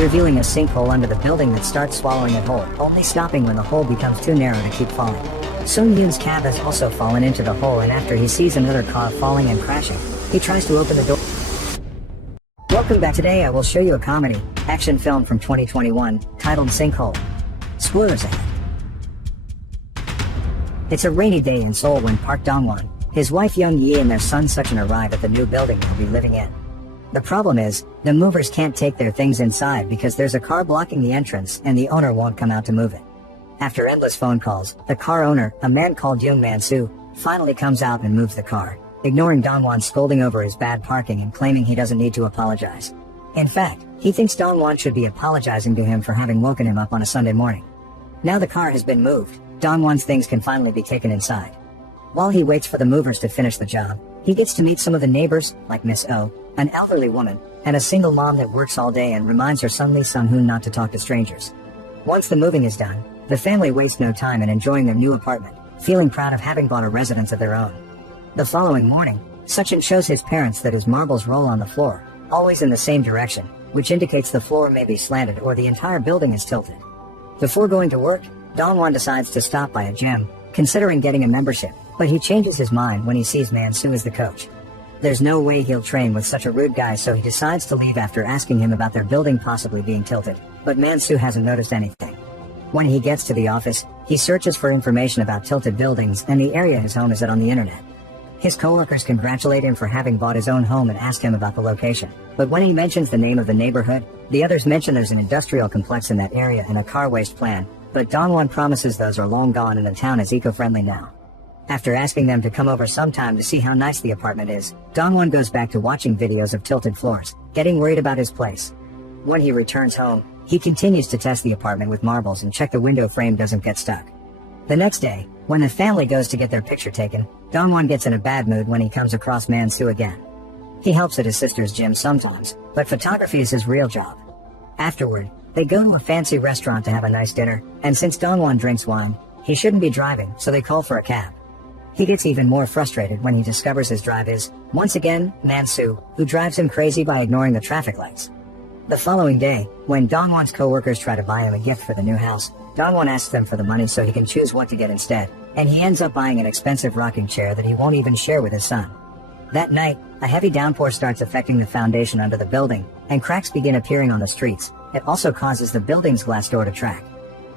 revealing a sinkhole under the building that starts swallowing it whole, only stopping when the hole becomes too narrow to keep falling. Sung Yoon's cab has also fallen into the hole, and after he sees another car falling and crashing, he tries to open the door. Welcome back. Today I will show you a comedy action film from 2021 titled Sinkhole. Spoilers ahead. It's a rainy day in Seoul when Park Dong-won, his wife Young Yi and their son Suchin arrive at the new building they'll be living in. The problem is, the movers can't take their things inside because there's a car blocking the entrance and the owner won't come out to move it. After endless phone calls, the car owner, a man called Young Man-soo, finally comes out and moves the car, ignoring Dong-won scolding over his bad parking and claiming he doesn't need to apologize. In fact, he thinks Dong-won should be apologizing to him for having woken him up on a Sunday morning. Now the car has been moved, Dong-won's things can finally be taken inside. While he waits for the movers to finish the job, he gets to meet some of the neighbors, like Miss Oh, an elderly woman, and a single mom that works all day and reminds her son Lee Sung-hoon not to talk to strangers. Once the moving is done, the family wastes no time in enjoying their new apartment, feeling proud of having bought a residence of their own. The following morning, Suchin shows his parents that his marbles roll on the floor, always in the same direction, which indicates the floor may be slanted or the entire building is tilted. Before going to work, Dong-won decides to stop by a gym, considering getting a membership, but he changes his mind when he sees Man-soo as the coach. There's no way he'll train with such a rude guy, so he decides to leave after asking him about their building possibly being tilted, but Man-soo hasn't noticed anything. When he gets to the office, he searches for information about tilted buildings and the area his home is at on the internet. His coworkers congratulate him for having bought his own home and ask him about the location, but when he mentions the name of the neighborhood, the others mention there's an industrial complex in that area and a car waste plant, but Dong-won promises those are long gone and the town is eco-friendly now. After asking them to come over sometime to see how nice the apartment is, Dong-won goes back to watching videos of tilted floors, getting worried about his place. When he returns home, he continues to test the apartment with marbles and check the window frame doesn't get stuck. The next day, when the family goes to get their picture taken, Dong-won gets in a bad mood when he comes across Man-soo again. He helps at his sister's gym sometimes, but photography is his real job. Afterward, they go to a fancy restaurant to have a nice dinner, and since Dong-won drinks wine, he shouldn't be driving, so they call for a cab. He gets even more frustrated when he discovers his drive is, once again, Man-soo, who drives him crazy by ignoring the traffic lights. The following day, when Dong-won's co-workers try to buy him a gift for the new house, Dong-won asks them for the money so he can choose what to get instead, and he ends up buying an expensive rocking chair that he won't even share with his son. That night, a heavy downpour starts affecting the foundation under the building, and cracks begin appearing on the streets. It also causes the building's glass door to crack.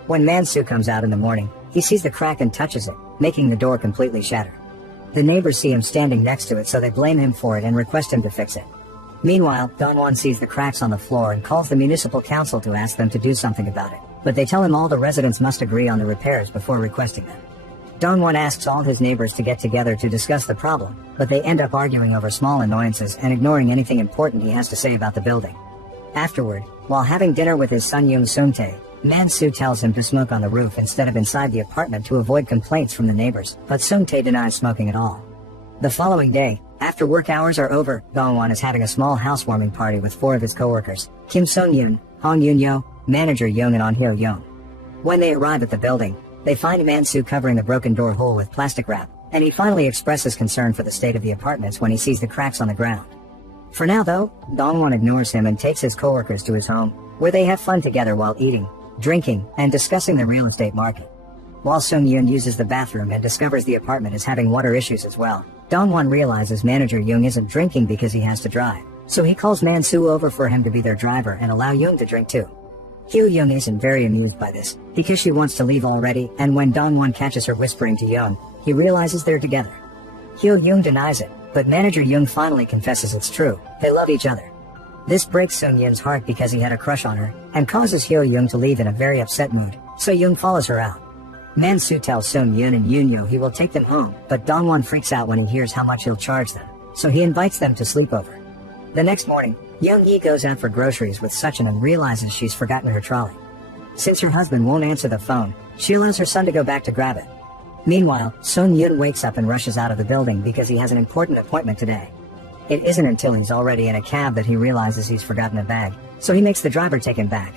When Man-soo comes out in the morning, he sees the crack and touches it, making the door completely shatter. The neighbors see him standing next to it, so they blame him for it and request him to fix it. Meanwhile, Dong-won sees the cracks on the floor and calls the municipal council to ask them to do something about it, but they tell him all the residents must agree on the repairs before requesting them. Dong-won asks all his neighbors to get together to discuss the problem, but they end up arguing over small annoyances and ignoring anything important he has to say about the building. Afterward, while having dinner with his son Young Sung-tae, Man-soo tells him to smoke on the roof instead of inside the apartment to avoid complaints from the neighbors, but Sung-tae denies smoking at all. The following day, after work hours are over, Dong-won is having a small housewarming party with 4 of his co-workers, Kim Sung-yoon, Hong Yoon-yo, manager Young and An Hyo-young. When they arrive at the building, they find Man-soo covering the broken door hole with plastic wrap, and he finally expresses concern for the state of the apartments when he sees the cracks on the ground. For now though, Dong-won ignores him and takes his co-workers to his home, where they have fun together while eating, drinking, and discussing the real estate market. While Sung-yoon uses the bathroom and discovers the apartment is having water issues as well, Dong-won realizes manager Young isn't drinking because he has to drive, so he calls Man-soo over for him to be their driver and allow Young to drink too. Hyo-young isn't very amused by this, because she wants to leave already, and when Dong-won catches her whispering to Young, he realizes they're together. Hyo-young denies it, but manager Young finally confesses it's true, they love each other. This breaks Sung-yoon's heart because he had a crush on her, and causes Hyo-young to leave in a very upset mood, so Young follows her out. Man-soo tells Sung-yoon and Yoon-yo he will take them home, but Dong-won freaks out when he hears how much he'll charge them, so he invites them to sleep over. The next morning, Young-yi goes out for groceries with Suchin and realizes she's forgotten her trolley. Since her husband won't answer the phone, she allows her son to go back to grab it. Meanwhile, Sung-yoon wakes up and rushes out of the building because he has an important appointment today. It isn't until he's already in a cab that he realizes he's forgotten a bag, so he makes the driver take him back.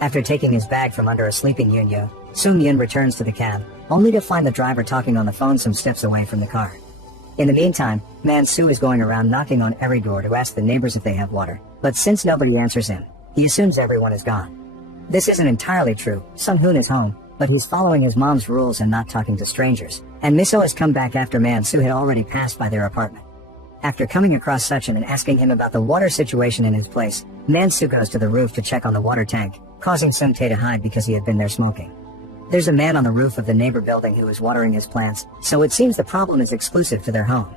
After taking his bag from under a sleeping Yoon-yo, Sung-yoon returns to the cab, only to find the driver talking on the phone some steps away from the car. In the meantime, Man-soo is going around knocking on every door to ask the neighbors if they have water, but since nobody answers him, He assumes everyone is gone. This isn't entirely true. Sung-hoon is home, but he's following his mom's rules and not talking to strangers, and Miso has come back after Man-soo had already passed by their apartment. After coming across Suchin and asking him about the water situation in his place, Man-soo goes to the roof to check on the water tank, causing Sung-tae to hide because he had been there smoking. There's a man on the roof of the neighbor building who is watering his plants, so it seems the problem is exclusive to their home.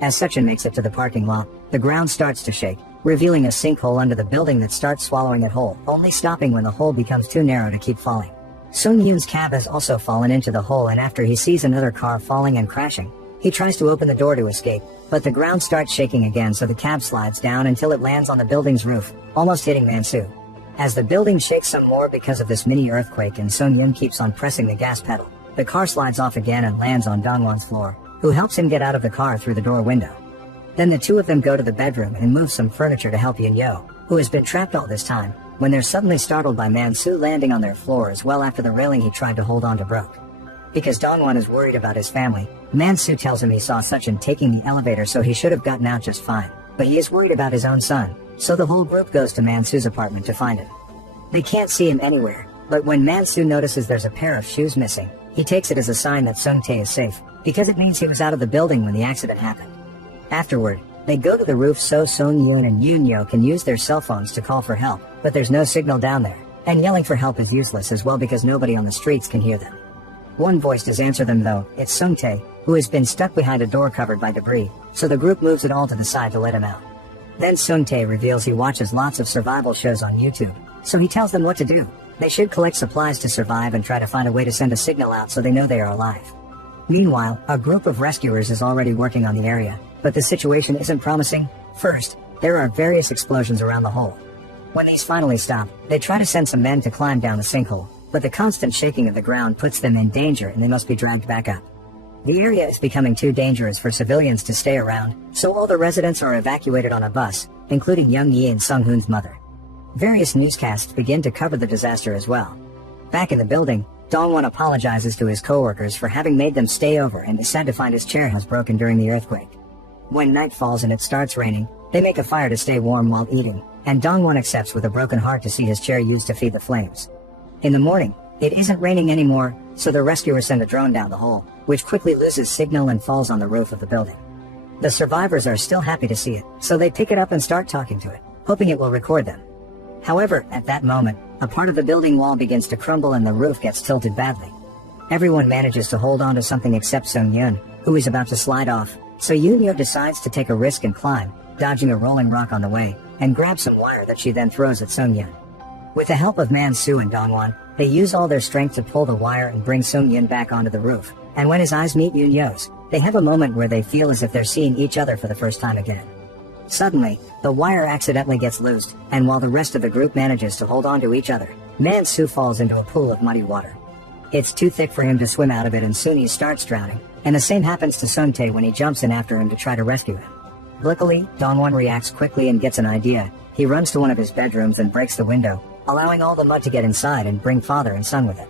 As Suchin makes it to the parking lot, the ground starts to shake, revealing a sinkhole under the building that starts swallowing it whole, only stopping when the hole becomes too narrow to keep falling. Sung-yoon's cab has also fallen into the hole, and after he sees another car falling and crashing, he tries to open the door to escape, but the ground starts shaking again, so the cab slides down until it lands on the building's roof, almost hitting Man-soo. As the building shakes some more because of this mini earthquake and Sung-yoon keeps on pressing the gas pedal, the car slides off again and lands on Dongwon's floor, who helps him get out of the car through the door window. Then the two of them go to the bedroom and move some furniture to help Yoon-yo, who has been trapped all this time, when they're suddenly startled by Man-soo landing on their floor as well after the railing he tried to hold on to broke. Because Dongwon is worried about his family, Man-soo tells him he saw Suchin taking the elevator, so he should have gotten out just fine, but he is worried about his own son, so the whole group goes to Man-soo's apartment to find him. They can't see him anywhere, but when Man-soo notices there's a pair of shoes missing, he takes it as a sign that Sung-tae is safe, because it means he was out of the building when the accident happened. Afterward, they go to the roof so Sung-yoon and Yoon-yo can use their cell phones to call for help, but there's no signal down there, and yelling for help is useless as well because nobody on the streets can hear them. One voice does answer them though, it's Sung-tae, who has been stuck behind a door covered by debris, so the group moves it all to the side to let him out. Then Sung-tae reveals he watches lots of survival shows on YouTube, so he tells them what to do. They should collect supplies to survive and try to find a way to send a signal out so they know they are alive. Meanwhile, a group of rescuers is already working on the area, but the situation isn't promising. First, there are various explosions around the hole. When these finally stop, they try to send some men to climb down the sinkhole, but the constant shaking of the ground puts them in danger and they must be dragged back up. The area is becoming too dangerous for civilians to stay around, so all the residents are evacuated on a bus, including Young Yi and Sung-hoon's mother. Various newscasts begin to cover the disaster as well. Back in the building, Dongwon apologizes to his co-workers for having made them stay over and is sad to find his chair has broken during the earthquake. When night falls and it starts raining, they make a fire to stay warm while eating, and Dongwon accepts with a broken heart to see his chair used to feed the flames. In the morning, it isn't raining anymore, so the rescuers send a drone down the hole, which quickly loses signal and falls on the roof of the building. The survivors are still happy to see it, so they pick it up and start talking to it, hoping it will record them. However, at that moment, a part of the building wall begins to crumble and the roof gets tilted badly. Everyone manages to hold on to something except Sung-yoon, who is about to slide off, so Yoon-yo decides to take a risk and climb, dodging a rolling rock on the way, and grab some wire that she then throws at Sung-yoon. With the help of Man-soo and Dongwon, they use all their strength to pull the wire and bring Sung-yoon back onto the roof, and when his eyes meet Yoon-yo's, they have a moment where they feel as if they're seeing each other for the first time again. Suddenly, the wire accidentally gets loosed, and while the rest of the group manages to hold on to each other, Man-soo falls into a pool of muddy water. It's too thick for him to swim out of it and soon he starts drowning, and the same happens to Sung-tae when he jumps in after him to try to rescue him. Luckily, Dongwon reacts quickly and gets an idea. He runs to one of his bedrooms and breaks the window, allowing all the mud to get inside and bring father and son with it.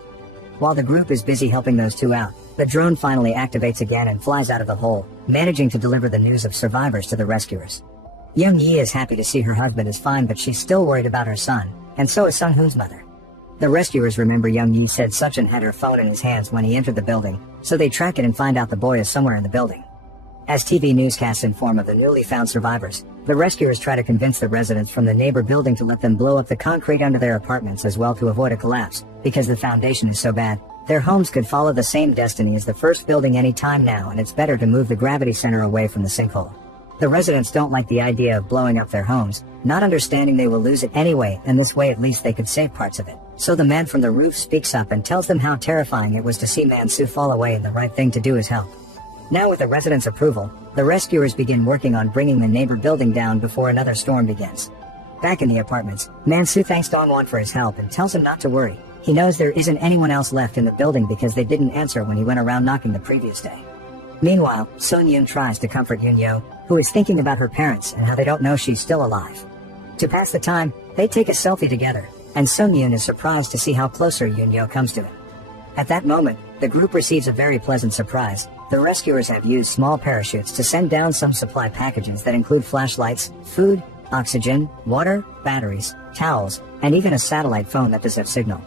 While the group is busy helping those two out, the drone finally activates again and flies out of the hole, managing to deliver the news of survivors to the rescuers. Young Yi is happy to see her husband is fine, but she's still worried about her son, and so is Sung-hoon's mother. The rescuers remember Young Yi said Suchin had her phone in his hands when he entered the building, so they track it and find out the boy is somewhere in the building. As TV newscasts inform of the newly found survivors, the rescuers try to convince the residents from the neighbor building to let them blow up the concrete under their apartments as well to avoid a collapse, because the foundation is so bad. Their homes could follow the same destiny as the first building any time now, and it's better to move the gravity center away from the sinkhole. The residents don't like the idea of blowing up their homes, not understanding they will lose it anyway, and this way at least they could save parts of it. So the man from the roof speaks up and tells them how terrifying it was to see Man-soo fall away, and the right thing to do is help. Now with the residents' approval, the rescuers begin working on bringing the neighbor building down before another storm begins. Back in the apartments, Man-soo thanks Dongwon for his help and tells him not to worry. He knows there isn't anyone else left in the building because they didn't answer when he went around knocking the previous day. Meanwhile, Sung-yoon tries to comfort Yoon-yo, who is thinking about her parents and how they don't know she's still alive. To pass the time, they take a selfie together, and Sung-yoon is surprised to see how closer Yoon-yo comes to him. At that moment, the group receives a very pleasant surprise. The rescuers have used small parachutes to send down some supply packages that include flashlights, food, oxygen, water, batteries, towels, and even a satellite phone that does have signal.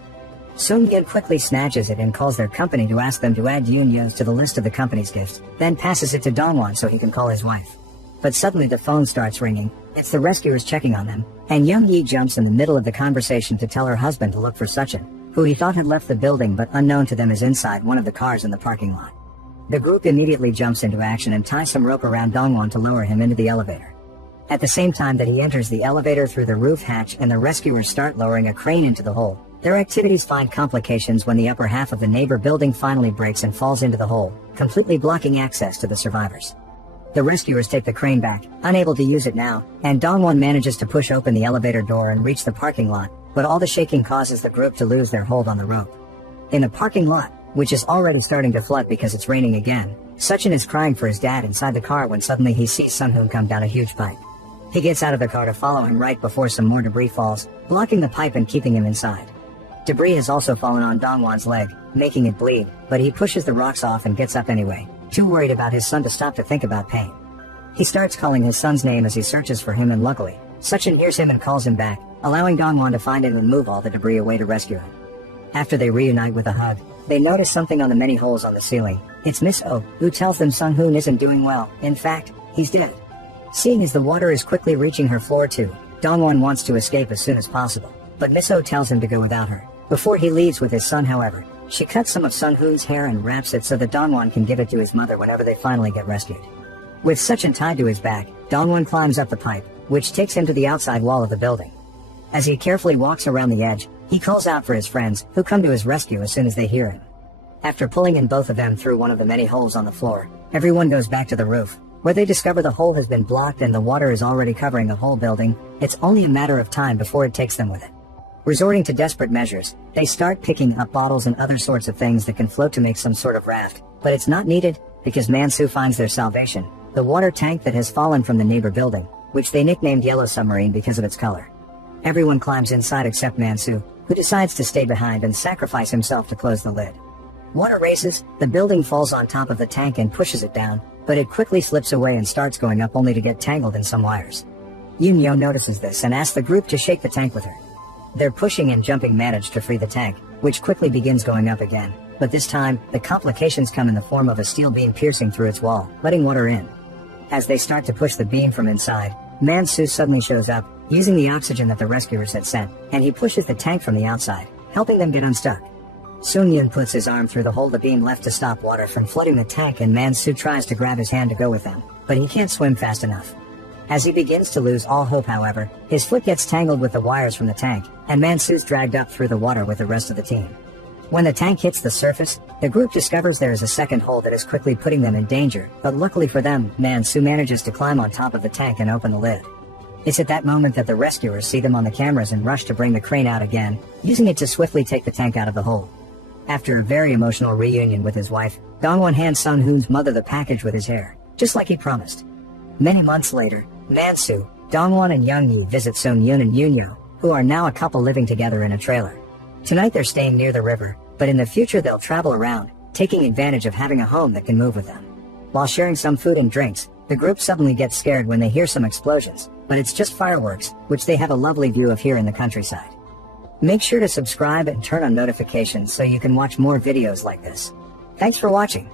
Sung Yin quickly snatches it and calls their company to ask them to add Yoon Yo's to the list of the company's gifts, then passes it to Dongwon so he can call his wife. But suddenly the phone starts ringing. It's the rescuers checking on them, and Young Yi jumps in the middle of the conversation to tell her husband to look for Suchin, who he thought had left the building but unknown to them is inside one of the cars in the parking lot. The group immediately jumps into action and ties some rope around Dongwon to lower him into the elevator. At the same time that he enters the elevator through the roof hatch and the rescuers start lowering a crane into the hole, their activities find complications when the upper half of the neighbor building finally breaks and falls into the hole, completely blocking access to the survivors. The rescuers take the crane back, unable to use it now, and Dongwon manages to push open the elevator door and reach the parking lot, but all the shaking causes the group to lose their hold on the rope. In the parking lot, which is already starting to flood because it's raining again, Suchin is crying for his dad inside the car when suddenly he sees Sunhoon come down a huge pipe. He gets out of the car to follow him right before some more debris falls, blocking the pipe and keeping him inside. Debris has also fallen on Dongwon's leg, making it bleed, but he pushes the rocks off and gets up anyway, too worried about his son to stop to think about pain. He starts calling his son's name as he searches for him, and luckily, Suchin hears him and calls him back, allowing Dongwon to find him and move all the debris away to rescue him. After they reunite with a hug, they notice something on the many holes on the ceiling. It's Miss Oh, who tells them Sunhoon isn't doing well. In fact, he's dead. Seeing as the water is quickly reaching her floor too, Dongwon wants to escape as soon as possible, but Miss Oh tells him to go without her. Before he leaves with his son, however, she cuts some of Sunhoon's hair and wraps it so that Dongwon can give it to his mother whenever they finally get rescued. With Suchin tied to his back, Dongwon climbs up the pipe, which takes him to the outside wall of the building. As he carefully walks around the edge, he calls out for his friends, who come to his rescue as soon as they hear him. After pulling in both of them through one of the many holes on the floor, everyone goes back to the roof, where they discover the hole has been blocked and the water is already covering the whole building. It's only a matter of time before it takes them with it. Resorting to desperate measures, they start picking up bottles and other sorts of things that can float to make some sort of raft, but it's not needed, because Mansu finds their salvation, the water tank that has fallen from the neighbor building, which they nicknamed Yellow Submarine because of its color. Everyone climbs inside except Mansu, who decides to stay behind and sacrifice himself to close the lid. Water races, the building falls on top of the tank and pushes it down, but it quickly slips away and starts going up only to get tangled in some wires. Yoon Yo notices this and asks the group to shake the tank with her. Their pushing and jumping manage to free the tank, which quickly begins going up again, but this time, the complications come in the form of a steel beam piercing through its wall, letting water in. As they start to push the beam from inside, Mansu suddenly shows up, using the oxygen that the rescuers had sent, and he pushes the tank from the outside, helping them get unstuck. Sung Yun puts his arm through the hole the beam left to stop water from flooding the tank, and Mansu tries to grab his hand to go with them, but he can't swim fast enough. As he begins to lose all hope, however, his foot gets tangled with the wires from the tank, and Mansu's dragged up through the water with the rest of the team. When the tank hits the surface, the group discovers there is a second hole that is quickly putting them in danger, but luckily for them, Mansu manages to climb on top of the tank and open the lid. It's at that moment that the rescuers see them on the cameras and rush to bring the crane out again, using it to swiftly take the tank out of the hole. After a very emotional reunion with his wife, Dongwon hands Sun Hoon's mother the package with his hair, just like he promised. Many months later, Mansu, Dongwon and Young Yi visit Sun Yun and Yoon Yo, who are now a couple living together in a trailer. Tonight they're staying near the river, but in the future they'll travel around, taking advantage of having a home that can move with them. While sharing some food and drinks, the group suddenly gets scared when they hear some explosions, but it's just fireworks, which they have a lovely view of here in the countryside. Make sure to subscribe and turn on notifications so you can watch more videos like this. Thanks for watching.